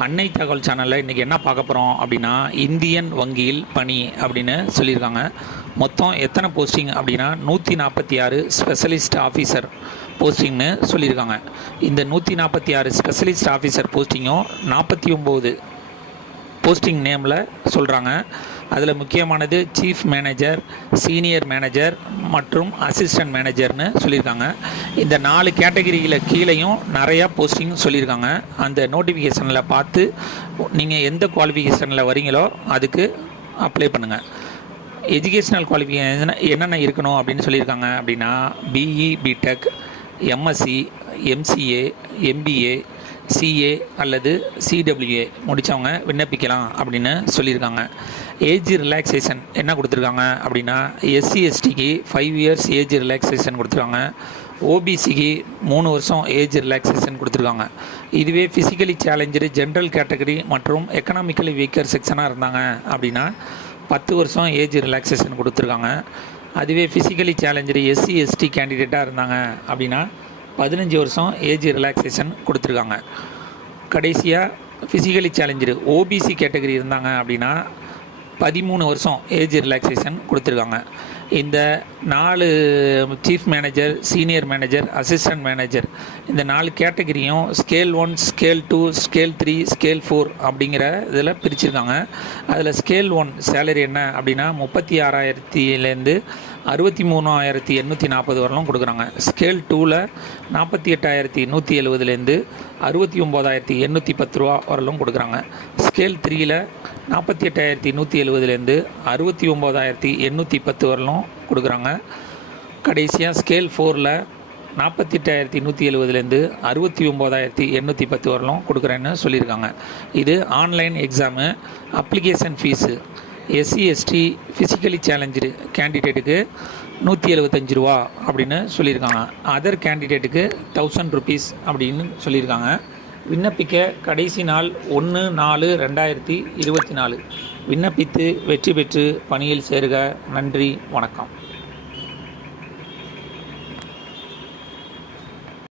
அன்னை தகவல் சேனலில் இன்றைக்கி என்ன பார்க்க போகிறோம் அப்படின்னா, இந்தியன் வங்கியில் பணி அப்படின்னு சொல்லியிருக்காங்க. மொத்தம் எத்தனை போஸ்டிங் அப்படின்னா 146 ஸ்பெஷலிஸ்ட் ஆஃபீஸர் போஸ்டிங்னு சொல்லியிருக்காங்க. இந்த 146 ஸ்பெஷலிஸ்ட் ஆஃபீஸர் போஸ்டிங்கும் 49 போஸ்டிங் நேமில் சொல்கிறாங்க. அதில் முக்கியமானது சீஃப் மேனேஜர், சீனியர் மேனேஜர் மற்றும் அசிஸ்டன்ட் மேனேஜர்னு சொல்லியிருக்காங்க. இந்த 4 கேட்டகரியில் கீழேயும் நிறையா போஸ்டிங் சொல்லியிருக்காங்க. அந்த நோட்டிஃபிகேஷனில் பார்த்து நீங்கள் எந்த குவாலிஃபிகேஷனில் வரீங்களோ அதுக்கு அப்ளை பண்ணுங்கள். எஜுகேஷ்னல் குவாலிஃபிகேஷன் என்னென்ன இருக்கணும் அப்படின்னு சொல்லியிருக்காங்க அப்படின்னா, BE, BTech, MSc, MCA, MBA, CA அல்லது சிடபிள்யூஏ முடித்தவங்க விண்ணப்பிக்கலாம் அப்படின்னு சொல்லியிருக்காங்க. ஏஜ் ரிலாக்ஸேஷன் என்ன கொடுத்துருக்காங்க அப்படின்னா, எஸ்சி எஸ்டிக்கு 5 இயர்ஸ் ஏஜ் ரிலாக்ஸேஷன் கொடுத்துருக்காங்க. ஓபிசிக்கு 3 வருஷம் ஏஜ் ரிலாக்ஸேஷன் கொடுத்துருக்காங்க. இதுவே ஃபிசிக்கலி சேலஞ்சரு, ஜென்ரல் கேட்டகரி மற்றும் எக்கனாமிக்கலி வீக்கர் செக்ஷனாக இருந்தாங்க அப்படின்னா 10 வருஷம் ஏஜ் ரிலாக்ஸேஷன் கொடுத்துருக்காங்க. அதுவே ஃபிசிக்கலி சேலஞ்சரு எஸ்சி எஸ்டி கேண்டிடேட்டாக இருந்தாங்க அப்படின்னா 15 வருஷம் ஏஜ் ரிலாக்ஸேஷன் கொடுத்துருக்காங்க. கடைசியாக ஃபிசிக்கலி சேலஞ்சரு ஓபிசி கேட்டகரி இருந்தாங்க அப்படின்னா 13 வருஷம் ஏஜ் ரிலாக்ஸேஷன் கொடுத்துருக்காங்க. இந்த 4 chief manager, senior manager, assistant manager இந்த 4 கேட்டகரியும் ஸ்கேல் 1, ஸ்கேல் 2, ஸ்கேல் 3, ஸ்கேல் 4 அப்படிங்கிற இதில் பிரிச்சுருக்காங்க. அதில் ஸ்கேல் 1 சேலரி என்ன அப்படின்னா 36,000லேருந்து 63,840 வரலும் கொடுக்குறாங்க. ஸ்கேல் 2ல் 48,170லேருந்து 69,810 ரூபா வரலும் கொடுக்குறாங்க. ஸ்கேல் 3ல் 48,170லேருந்து 69,810 வரலும் கொடுக்குறாங்க. கடைசியாக ஸ்கேல் 4ல் 48,170லேருந்து 69,810 வரலும் கொடுக்குறேன்னு சொல்லியிருக்காங்க. இது online exam. Application fee SC ST physically challenge கேண்டிடேட்டுக்கு 175 ரூபா அப்படின்னு சொல்லியிருக்காங்க. அதர் கேண்டிடேட்டுக்கு 1000 ருபீஸ் அப்படின்னு சொல்லியிருக்காங்க. விண்ணப்பிக்க கடைசி நாள் 1/4/2024. விண்ணப்பித்து வெற்றி பெற்று பணியில் சேருக. நன்றி, வணக்கம்.